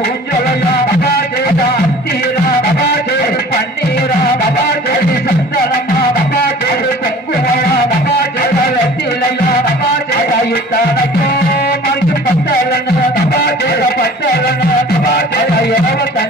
பூஞ்சொலையா பபாஜே காந்தீரா பபாஜே பன்னீரா பபாஜே சந்தனமா பபாஜே குங்குமயா பபாஜே கலத்திலையா பபாஜே கயித்தானோ மஞ்சள் பந்தலன பபாஜே பந்தலன பபாஜே யோவத்தன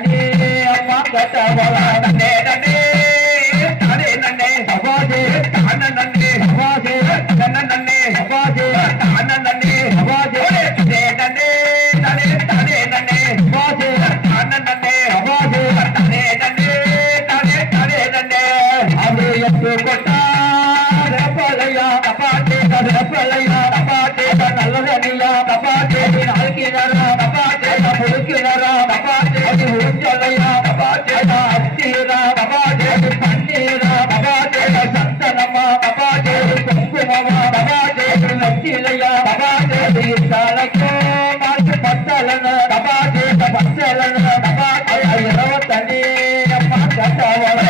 கற்று கொண்டார் பழையா தப்பாட்டே கதிர பழையா தப்பாட்டே நல்லதனியா தப்பாட்டே நாள்கிணரா தப்பாட்டே முழுக்கிணரா தப்பாட்டே முழுச்சொல்லையா தப்பாட்டே அச்சியரா தப்பாட்டே தண்ணீரா தப்பாட்டே சந்தனமா தப்பாட்டே குங்குமமா தப்பாட்டே நச்சிலையா தப்பாட்டே தலைக்கோ மாற்று பத்தலன தப்பாட்டே பச்சலன தப்பாட்டே இரவத்தனி அம்மா கட்டவளை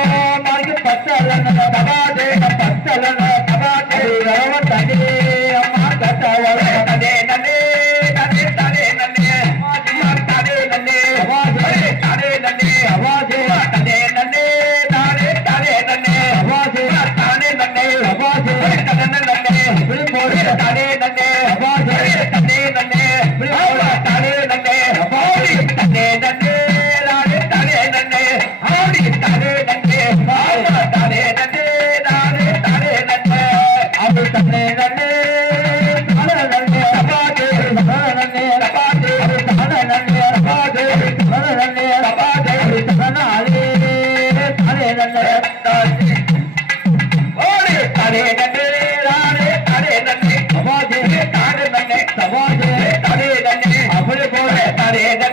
தானே நன்னே. தன்னே நன்னே. தானே நன்னே. மௌடி தன்னே நன்னே. நானே தானே நன்னே. மௌடி தானே நன்னே. தானே நன்னே. நானே தானே நன்னே. அவள் தன்னே நன்னே. தானே நன்னே. தானே நன்னே. रे